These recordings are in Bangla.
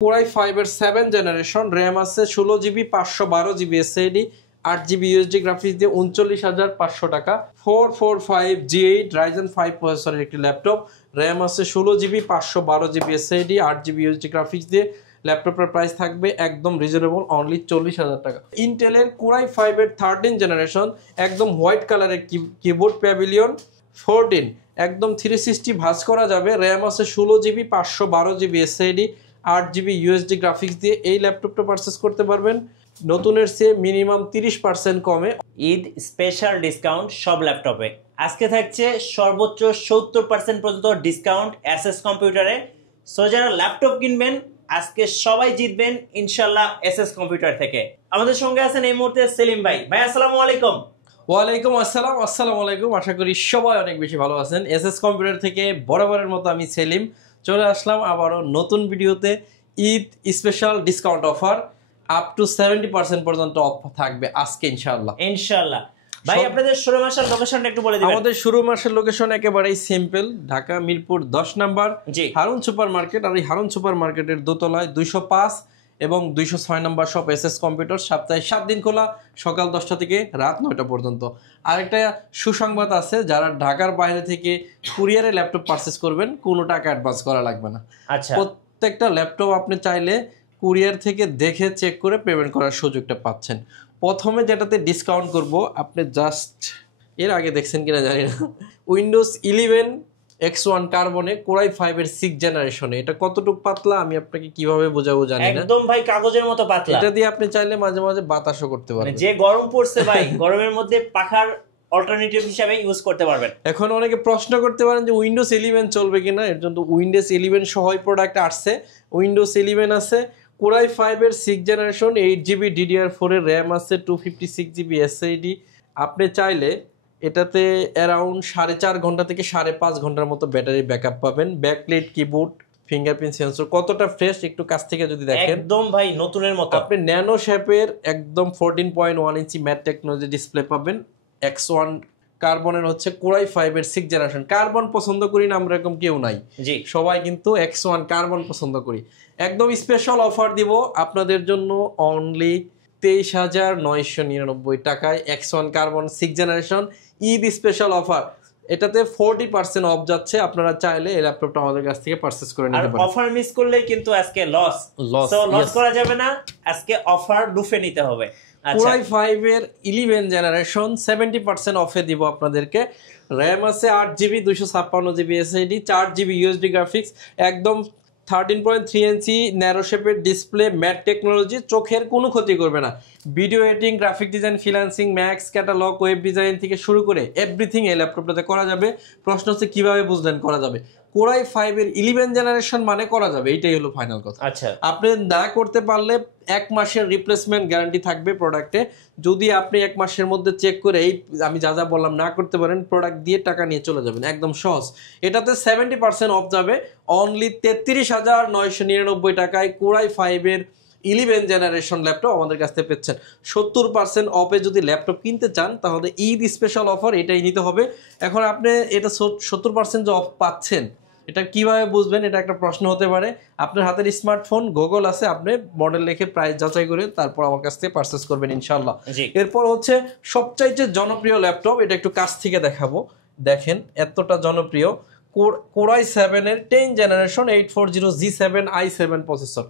কোরাই 5 এর 7 জেনারেশন, র্যাম আছে 16 GB, 512 GB SSD, 8 GB USD graphics দিয়ে 39,500 টাকা। 445G8 রাইজেন 5 প্রসেসরের একটি ল্যাপটপ, র্যাম আছে 16 GB, 512 GB SSD, 8 GB USD graphics দিয়ে। ল্যাপটপের প্রাইস থাকবে একদম রিজনেবল, অনলি 40,000 টাকা। ইন্টেলের কোরাই 5 এর 13 জেনারেশন, একদম হোয়াইট কালারের কিবোর্ড, প্যাভিলিয়ন 14, একদম 360 ভাঁজ করা যাবে। র্যাম আছে 16 GB, 512 GB SSD, 8 GB USD graphics দিয়ে এই ল্যাপটপটা পারচেস করতে পারবেন নতুনের চেয়ে মিনিমাম 30% কমে। ঈদ স্পেশাল ডিসকাউন্ট সব ল্যাপটপে আজকে থাকছে সর্বোচ্চ 70% পর্যন্ত ডিসকাউন্ট এসএস কম্পিউটারে। সো যারা ল্যাপটপ কিনবেন আজকে সবাই জিতবেন ইনশাল্লাহ এসএস কম্পিউটার থেকে। আমাদের সঙ্গে আছেন এই মুহূর্তে সেলিম ভাই। ভাই আসসালামু আলাইকুম। ওয়ালাইকুম আসসালাম। আসসালামু আলাইকুম, আশা করি সবাই অনেক বেশি ভালো আছেন। এসএস কম্পিউটার থেকে বরাবরের মতো আমি সেলিম চলে আসলাম আবারও নতুন ভিডিওতে। Eid special discount offer up to 70% পর্যন্ত অফ থাকবে আজকে ইনশাআল্লাহ। ভাই আপনাদের শোরুম আসার লোকেশনটা একটু বলে দিবেন। আমাদের শোরুম আসার লোকেশন একেবারেই simple, Dhaka Mirpur 10 number Harun super market. আর এই হারুন সুপার মার্কেটের দোতলায় 205 এবং 206 নাম্বার শপ এসএস কম্পিউটার। সপ্তাহে 7 দিন খোলা, সকাল 10টা থেকে রাত 9টা পর্যন্ত। আরেকটা সুসংবাদ আছে, যারা ঢাকার বাইরে থেকে কুরিয়ারে ল্যাপটপ পারচেস করবেন কোনো টাকা অ্যাডভান্স করা লাগবে না। আচ্ছা, প্রত্যেকটা ল্যাপটপ আপনি চাইলে কুরিয়ার থেকে দেখে চেক করে পেমেন্ট করার সুযোগটা পাচ্ছেন। প্রথমে যেটাতে ডিসকাউন্ট করব, আপনি জাস্ট এর আগে দেখছেন কিনা জানি না, উইন্ডোজ 11 X1 কার্বনে কোরাই 5 এর 6 জেনারেশনে। এটা কতটুকু পাতলা আমি আপনাকে কিভাবে বোঝাবো জানি না, একদম ভাই কাগজের মতো পাতলা। এটা দিয়ে আপনি চাইলে মাঝে মাঝে বাতাসও করতে পারবেন। যে গরম পড়ছে ভাই, গরমের মধ্যে পাখার অল্টারনেটিভ হিসেবে ইউজ করতে পারবেন। এখন অনেকে প্রশ্ন করতে পারেন যে উইন্ডোজ 11 চলবে কিনা। এর জন্য উইন্ডোজ 11 সহই প্রোডাক্ট আসছে। উইন্ডোজ 11 আছে, কোরাই 5 এর 6 জেনারেশন, 8 জিবি DDR4 এর র্যাম আছে, 256 জিবি এসএসডি। আপনি চাইলে এটাতে অ্যারাউন্ড 4.5 ঘন্টা থেকে 5.5 ঘন্টার মতো ব্যাটারি ব্যাকআপ পাবেন। ব্যাকলাইট কিবোর্ড, ফিঙ্গারপ্রিন্ট সেন্সর, কতটা ফ্রেশ একটু কাছ থেকে যদি দেখেন, একদম ভাই নতুনের মতো। আপনি ন্যানো শেপের একদম 14.1 ইঞ্চি ম্যাট টেকনোলজি ডিসপ্লে পাবেন। X1 কার্বনের হচ্ছে কোরাই 5 এর 6 জেনারেশন। কার্বন পছন্দ করি না আমরা, এরকম কেউ নাই, সবাই কিন্তু X1 কার্বন পছন্দ করি। একদম স্পেশাল অফার দিব আপনাদের জন্য, অনলি 23,999 টাকায় X1 carbon 6 generation Eid special offer. এটাতে 40% অফ যাচ্ছে। আপনারা চাইলে এই ল্যাপটপটা আমাদের কাছ থেকে পারচেজ করে নিতে পারেন। অফার মিস করলে কিন্তু আজকে লস করা যাবে না, আজকে অফার লুফে নিতে হবে। কোরাই 5 এর 11 জেনারেশন 70% অফে দিব আপনাদেরকে। র্যাম আছে 8 GB, 256 GB SSD, 4 GB USD graphics, একদম 13.3 ইঞ্চি ন্যারো শেপের ডিসপ্লে, ম্যাট টেকনোলজি, চোখের কোনো ক্ষতি করবে না। Video editing, graphic design, freelancing, max catalogue, web design থেকে শুরু করে এভরিথিং এই ল্যাপটপটাতে করা যাবে। প্রশ্ন হচ্ছে কিভাবে বুঝলেন করা যাবে। কোরাই 5 এর 11 জেনারেশন মানে করা যাবে, এইটাই হলো ফাইনাল কথা। আচ্ছা, আপনি না করতে পারলে 1 মাসের রিপ্লেসমেন্ট গ্যারান্টি থাকবে প্রোডাক্টে। যদি আপনি 1 মাসের মধ্যে চেক করে এই আমি যা যা বললাম না করতে পারেন, প্রোডাক্ট দিয়ে টাকা নিয়ে চলে যাবেন, একদম সহজ। এটাতে 70% অফ যাবে, অনলি 33,999 টাকায় কোরাই 5 এর 11 জেনারেশন ল্যাপটপ আমাদের কাছ থেকে পেচ্ছেন। 70% অফে যদি ল্যাপটপ কিনতে চান তাহলে ঈদ স্পেশাল অফার এটাই নিতে হবে। এখন আপনি এটা 70% যে অফ পাচ্ছেন এটা কিভাবে বুঝবেন, এটা একটা প্রশ্ন হতে পারে। আপনার হাতের স্মার্টফোন, গুগল আছে, আপনি মডেল লিখে প্রাইস যাচাই করে তারপর আমার কাছ থেকে পারচেজ করবেন ইনশাআল্লাহ। এরপর হচ্ছে সবচাইতে জনপ্রিয় ল্যাপটপ, এটা একটু কাছ থেকে দেখাবো। দেখেন এতটা জনপ্রিয়, কোরাই 7 এর 10 generation 840G7 i7 processor,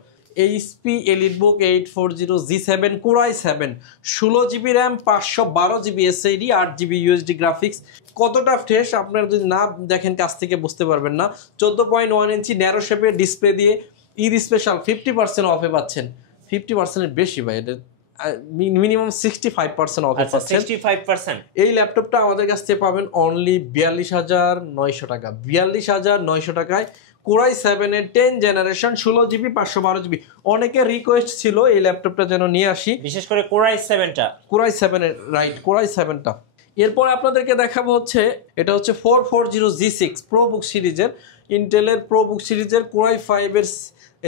HP EliteBook 840G7 core i 7, 16 GB RAM, 512 GB SSD, 8 GB USD graphics. কতটা ফ্রেশ আপনারা যদি না দেখেন কাছ থেকে বুঝতে পারবেন না। 14.1 ইঞ্চি ন্যারো শেপের ডিসপ্লে দিয়ে ঈদ স্পেশাল 50% অফে পাচ্ছেন। 50% এর বেশি ভাই, এটা মিনিমাম 65% অফে পাচ্ছেন। 65% এই ল্যাপটপটা আমাদের কাছ থেকে পাবেন অনলি 42,900 টাকা। 42,900 টাকায় কোরাই 7 এর 10 জেনারেশন 16 জিবি, 512 জিবি। অনেকে রিকোয়েস্ট ছিল এই ল্যাপটপটা যেন নিয়ে আসি, বিশেষ করে কোরাই 7টা। কোরাই 7 এর রাইট, কোরাই 7টা। এরপর আপনাদেরকে দেখাবো হচ্ছে এটা হচ্ছে 440G6 প্রোবুক সিরিজের, ইন্টেলের প্রোবুক সিরিজের কোরাই 5 এর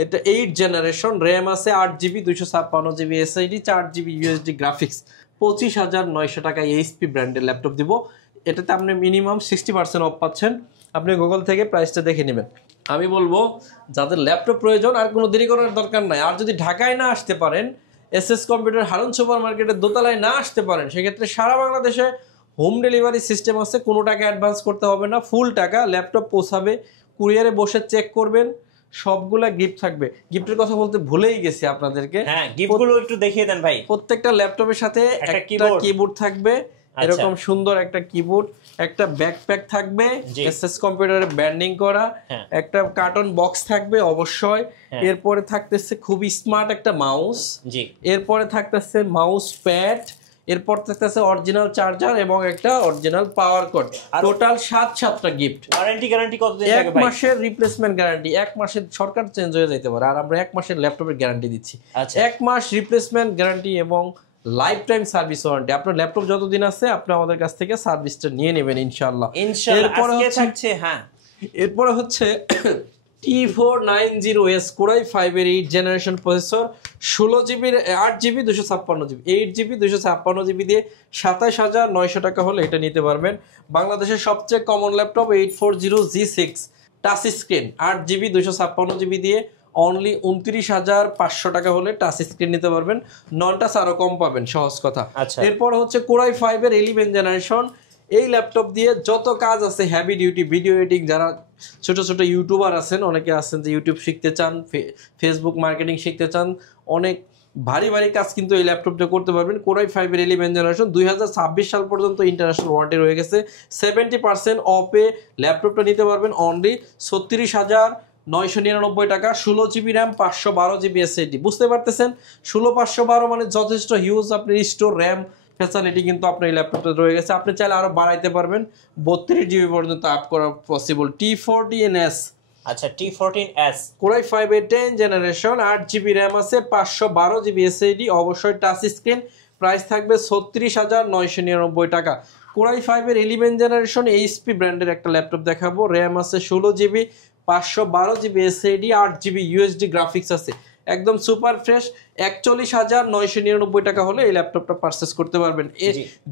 এটা 8 জেনারেশন, র্যাম আছে 8 GB, 256 GB SSD, 4 GB USD graphics. 25,900 টাকায় এইচপি ব্র্যান্ডের ল্যাপটপ দিব। এটাতে আপনি মিনিমাম 60% অফ পাচ্ছেন। আপনি গুগল থেকে প্রাইসটা দেখে নেবেন। আমি বলবো যাদের ল্যাপটপ প্রয়োজন আর কোনো দেরি করার দরকার নাই। আর যদি ঢাকায় না আসতে পারেন, এসএস কম্পিউটার হারুন সুপার মার্কেটের দোতলায় না আসতে পারেন, সেক্ষেত্রে সারা বাংলাদেশে হোম ডেলিভারি সিস্টেম আছে। কোনো টাকা অ্যাডভান্স করতে হবে না, ফুল টাকা ল্যাপটপ পৌঁছাবে। কুরিয়ারে বসে চেক করবেন, সবগুলা গিফট থাকবে। গিফটের কথা বলতে ভুলেই গেছি আপনাদেরকে। হ্যাঁ, গিফটগুলো একটু দেখিয়ে দেন ভাই। প্রত্যেকটা ল্যাপটপের সাথে একটা কিবোর্ড থাকবে, এরকম সুন্দর একটা কিবোর্ড, একটা ব্যাকপ্যাক থাকবে এসএস কম্পিউটারে ব্যান্ডিং করা, একটা কার্টন বক্স থাকবে অবশ্যই। এরপরে থাকতেছে খুবই স্মার্ট একটা মাউস, এরপরে থাকতেছে মাউস প্যাড, এরপর থাকতেছে অরিজিনাল চার্জার এবং একটা অরিজিনাল পাওয়ার কর্ড। টোটাল 7টা গিফট। ওয়ারেন্টি গ্যারান্টি কতদিন থাকে ভাই? 1 মাসের রিপ্লেসমেন্ট গ্যারান্টি। 1 মাসের সরকার চেঞ্জ হয়ে যেতে পারে, আর আমরা 1 মাসের ল্যাপটপের গ্যারান্টি দিচ্ছি। 1 মাস রিপ্লেসমেন্ট গ্যারান্টি এবং লাইফ টাইম সার্ভিস ওয়ারেন্টি। আপনার ল্যাপটপ যতদিন আছে আপনি আমাদের কাছ থেকে সার্ভিসটা নিয়ে নেবেন ইনশাআল্লাহ। এরপরে হচ্ছে T490S Core i5 এর 8 generation processor, 16GB 8GB 256GB 8GB 256GB দিয়ে 27900 টাকা হলে এটা নিতে পারবেন। বাংলাদেশের সবচেয়ে common laptop 840G6 touch screen 8GB 256GB দিয়ে অনলি 29,500 টাকা হলে টাচ স্ক্রিন নিতে পারবেন। নন টাচ আরো কম পাবেন, সহজ কথা। এরপর হচ্ছে Core i5 এর 11 জেনারেশন। এই ল্যাপটপ দিয়ে যত কাজ আছে হেভি ডিউটি ভিডিও এডিটিং, যারা ছোট ছোট ইউটিউবার আছেন, অনেকে আছেন যে ইউটিউব শিখতে চান, ফেসবুক মার্কেটিং শিখতে চান, অনেক ভারী কাজ কিন্তু এই ল্যাপটপটা করতে পারবেন। Core i5 এর 11 জেনারেশন 2026 সাল পর্যন্ত ইন্টারন্যাশনাল ওয়ারেন্টি রয়ে গেছে। 70% অফে ল্যাপটপটা নিতে পারবেন অনলি 36,999 টাকা। 16GB RAM 512GB SSD। বুঝতে পারতেছেন 16/512 মানে যথেষ্ট হিউজ আপনার স্টোর র্যাম ফ্যাসিলিটি কিন্তু আপনার এই ল্যাপটপে রয়ে গেছে। আপনি চাইলে আরো বাড়াইতে পারবেন, 32GB পর্যন্ত আপ করা possible. T14S T14S Core i5 এর 10 জেনারেশন 8GB র্যাম আছে, 512GB SSD, অবশ্যই টাচ স্ক্রিন। প্রাইস থাকবে 36,999 টাকা। Core i5 এর 11 জেনারেশন HP ব্র্যান্ডের একটা ল্যাপটপ দেখাবো। র্যাম আছে 16GB, 512GB SSD, 8GB USD graphics আছে, একদম সুপার ফ্রেশ। 41,999 টাকা হলে এই ল্যাপটপটা পারচেজ করতে পারবেন।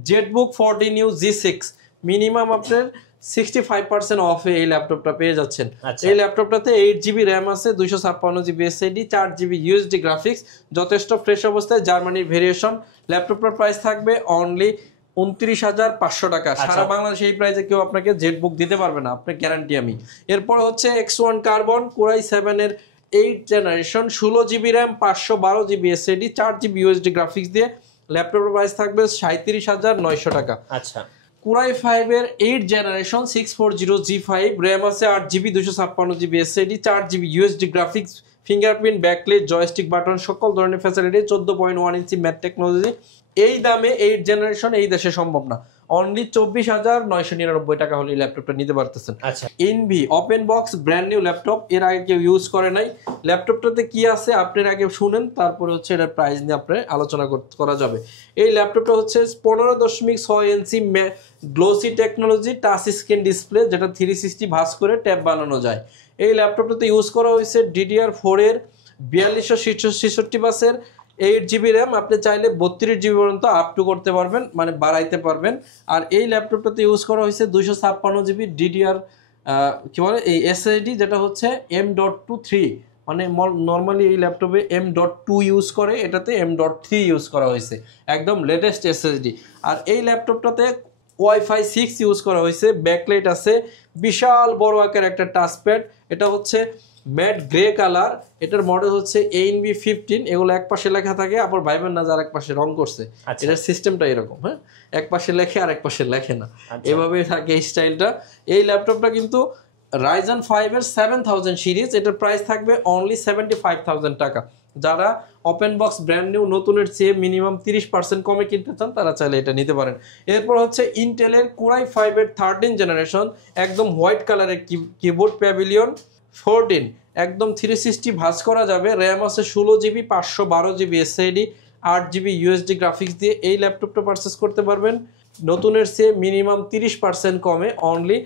জেটবুক 14U G6 মিনিমাম আপনার 65% অফে এই ল্যাপটপটা পেয়ে যাচ্ছেন। এই ল্যাপটপটাতে 8GB র্যাম আছে, 256GB SSD, 4GB USD graphics, যথেষ্ট ফ্রেশ অবস্থায়, জার্মানির ভেরিয়েশন। ল্যাপটপটার প্রাইস থাকবে অনলি 29,500 টাকা। সারা বাংলাদেশে এই প্রাইসে কেউ আপনাকে জেটবুক দিতে পারবে না, আপনার গ্যারান্টি আমি। এরপর হচ্ছে X1 কার্বন Core i7 এর 8 generation, 16GB RAM, 512GB SSD, 4GB USD graphics দিয়ে ল্যাপটপের প্রাইস থাকবে 37,900 টাকা। Core i5 এর 8 জেনারেশন 640G5 র্যাম আছে, 8GB 256GB SSD, 4GB USD graphics, fingerprint, backlight, joystick button, সকল ধরনের ফ্যাসিলিটি, 14.1 ইঞ্চি ম্যাট টেকনোলজি। এই দামে 8 জেনারেশন এই দেশে সম্ভব না। অনলি 24,999 টাকা হলে এই ল্যাপটপটা নিতে পারতেছেন। এনভি open box brand new laptop, এর আগে কেউ ইউজ করে নাই। ল্যাপটপটাতে কি আছে আপনার আগে শুনেন, তারপরে হচ্ছে এটার প্রাইস নিয়ে আপনার আলোচনা করা যাবে। এই ল্যাপটপটা হচ্ছে 15.6 inch glossy technology touch screen display, যেটা 360 ভাঁজ করে ট্যাব বানানো যায়। এই ল্যাপটপটাতে ইউজ করা হয়েছে DDR4 এর 4266 বাসের 8GB র্যাম। আপনি চাইলে 32GB পর্যন্ত আপ টু করতে পারবেন, মানে বাড়াইতে পারবেন। আর এই ল্যাপটপটাতে ইউজ করা হয়েছে 256GB DDR কি বলে এই SSD, যেটা হচ্ছে M.2 3, মানে নর্মালি এই ল্যাপটপে M.2 ইউজ করে, এটাতে M.3 ইউজ করা হয়েছে, একদম লেটেস্ট SSD। আর এই ল্যাপটপটাতে Wi-Fi 6 ইউজ করা হয়েছে, ব্যাকলাইট আছে, বিশাল বড় আকার একটা টাচপ্যাড। এটা হচ্ছে ম্যাট গ্রে কালার, এটার মডেল হচ্ছে ANB15। এগুলো এক পাশে লেখা থাকে, আবার ভাইবেন না যার এক পাশে রং করছে, এটার সিস্টেমটা এরকম। হ্যাঁ, এক পাশে লেখে আর এক পাশে লেখে না, এভাবে থাকে এই স্টাইলটা। এই ল্যাপটপটা কিন্তু Ryzen 5 এর 7000 সিরিজ, এটার প্রাইস থাকবে অনলি 75,000 টাকা। যারা ওপেন বক্স ব্র্যান্ড নিউ নতুনের চেয়ে মিনিমাম 30% কমে কিনতে চান, তারা চাইলে এটা নিতে পারেন। এরপর হচ্ছে ইন্টেলের Core i5 এর 13 জেনারেশন, একদম হোয়াইট কালারের কিবোর্ড, প্যাভিলিয়ন 14, একদম 360 ভাঁজ করা যাবে। র্যাম আছে 16GB, 512GB SSD, 8GB USD graphics দিয়ে এই ল্যাপটপটা পারচেস করতে পারবেন নতুনের চেয়ে মিনিমাম 30% কমে, অনলি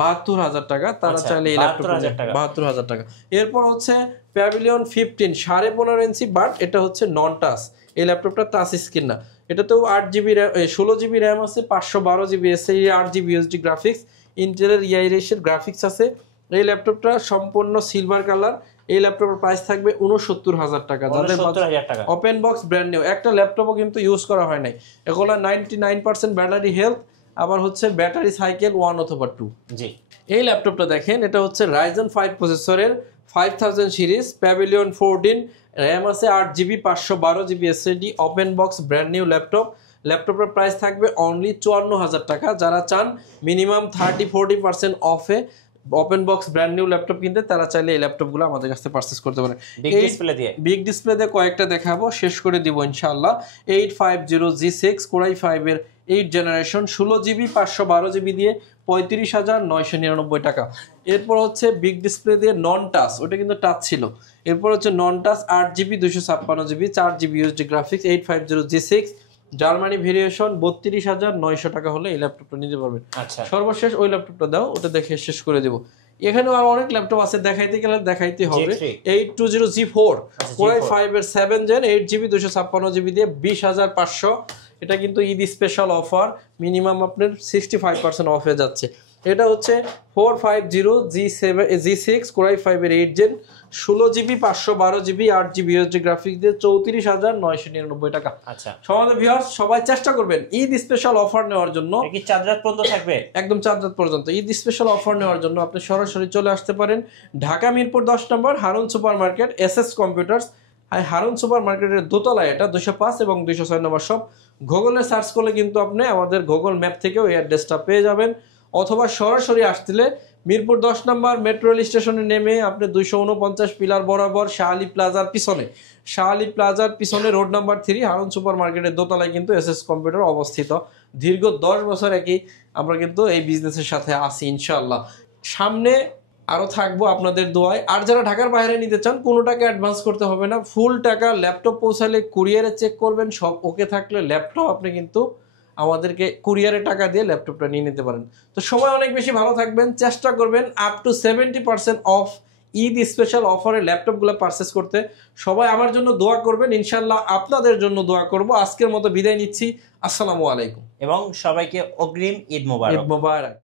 72,000 টাকা। তারা চাইলে এই ল্যাপটপটা 72,000 টাকা। এরপর হচ্ছে প্যাভিলিয়ন 15 15.5 ইঞ্চি, বাট এটা হচ্ছে নন টাচ। এই ল্যাপটপটা টাচ স্ক্রিন না, এটাতেও 8GB র্যাম, 16GB র্যাম আছে, 512GB SSD, 8GB USD graphics, ইন্টেলের Iris এর গ্রাফিক্স আছে, এই ল্যাপটপটা সম্পূর্ণ সিলভার কালার। এই ল্যাপটপের প্রাইস থাকবে ৬৯,০০০ টাকা। যাদের ৬৯,০০০ টাকা। ওপেন বক্স ব্র্যান্ড নিউ, একটা ল্যাপটপও কিন্তু ইউজ করা হয় নাই। এগুলো 99% ব্যাটারি হেলথ, আবার হচ্ছে ব্যাটারি সাইকেল 1 অথবা 2। জি, এই ল্যাপটপটা দেখেন, এটা হচ্ছে Ryzen 5 প্রসেসরের 5000 সিরিজ, প্যাভিলিয়ন 14, র্যাম আছে 8GB, 512GB SSD, open box brand new laptop. ল্যাপটপের প্রাইস থাকবে অনলি ৫৪,০০০ টাকা। যারা চান মিনিমাম 30-40% অফে open box brand new laptop কিনতে, তারা চাইলে এই ল্যাপটপগুলো আমাদের কাছ থেকে পারচেজ করতে পারেন। বিগ ডিসপ্লে দিয়ে কয়েকটা দেখাবো, শেষ করে দিব ইনশাআল্লাহ। 850G6 Core i5 এর 8 জেনারেশন, 16GB 512GB দিয়ে ৩৫,৯৯৯ টাকা। এরপর হচ্ছে বিগ ডিসপ্লে দিয়ে নন টাচ, ওটা কিন্তু টাচ ছিল। এরপর হচ্ছে নন touch 8GB 256GB 4GB USD graphics, 850G6 Germany variation, ৩২,৯০০ টাকা হলে এই ল্যাপটপটা নিতে পারবেন। আচ্ছা, সর্বশেষ ওই ল্যাপটপটা দাও, ওটা দেখে শেষ করে দেবো। এখানেও আর অনেক ল্যাপটপ আছে, দেখাইতে গেলে দেখাইতে হবে। 820G4 Core i5 এর 7 জেন, 8GB 256GB দিয়ে 20,৫০০। এটা কিন্তু ঈদ স্পেশাল অফার, মিনিমাম আপনার 65% অফ হয়ে যাচ্ছে। এটা হচ্ছে 450G6 Core i5 এর 8 gen, 16GB 512GB 8GB USD graphics দিয়ে 34,৯৯৯ টাকা। আচ্ছা, সমাজ ভিউয়ার্স সবাই চেষ্টা করবেন ঈদ স্পেশাল অফার নেওয়ার জন্য। কি 4 রাত পর্যন্ত থাকবে? একদম 4 রাত পর্যন্ত ঈদ স্পেশাল অফার নেওয়ার জন্য আপনি সরাসরি চলে আসতে পারেন Dhaka Mirpur 10 number Harun super market, SS computers. Harun super মার্কেটের দোতলায় এটা, 205 এবং 206 নম্বর শপ। গুগলে সার্চ করলে কিন্তু আপনি আমাদের গুগল ম্যাপ থেকেও এই অ্যাড্রেসটা পেয়ে যাবেন, অথবা সরাসরি আসলে মিরপুর 10 নম্বর মেট্রো রেল স্টেশনে নেমে আপনি 249 পিলার বরাবর শাহ আলী প্লাজার পিছনে রোড নাম্বার 3 হারুন সুপার মার্কেটের দোতলায় কিন্তু SS কম্পিউটার অবস্থিত। দীর্ঘ 10 বছর একই আমরা কিন্তু এই বিজনেসের সাথে আছি ইনশাআল্লাহ। সামনে আরো থাকবো আপনাদের দোয়ায়। আর যারা ঢাকার বাইরে নিতে চান, কোনো টাকা অ্যাডভান্স করতে হবে না, ফুল টাকা ল্যাপটপ পৌঁছালে কুরিয়ারে চেক করবেন, সব ওকে থাকলে ল্যাপটপ আপনি কিন্তু আমাদেরকে কুরিয়ারে টাকা দিয়ে ল্যাপটপটা নিয়ে নিতে পারেন। তো সময় অনেক বেশি ভালো থাকবেন, চেষ্টা করবেন up to 70% of Eid special অফারে ল্যাপটপগুলো পারচেস করতে। সবাই আমার জন্য দোয়া করবেন, ইনশাল্লাহ আপনাদের জন্য দোয়া করব। আজকের মতো বিদায় নিচ্ছি, আসসালামু আলাইকুম এবং সবাইকে অগ্রিম ঈদ মোবারক। ঈদ মোবারক।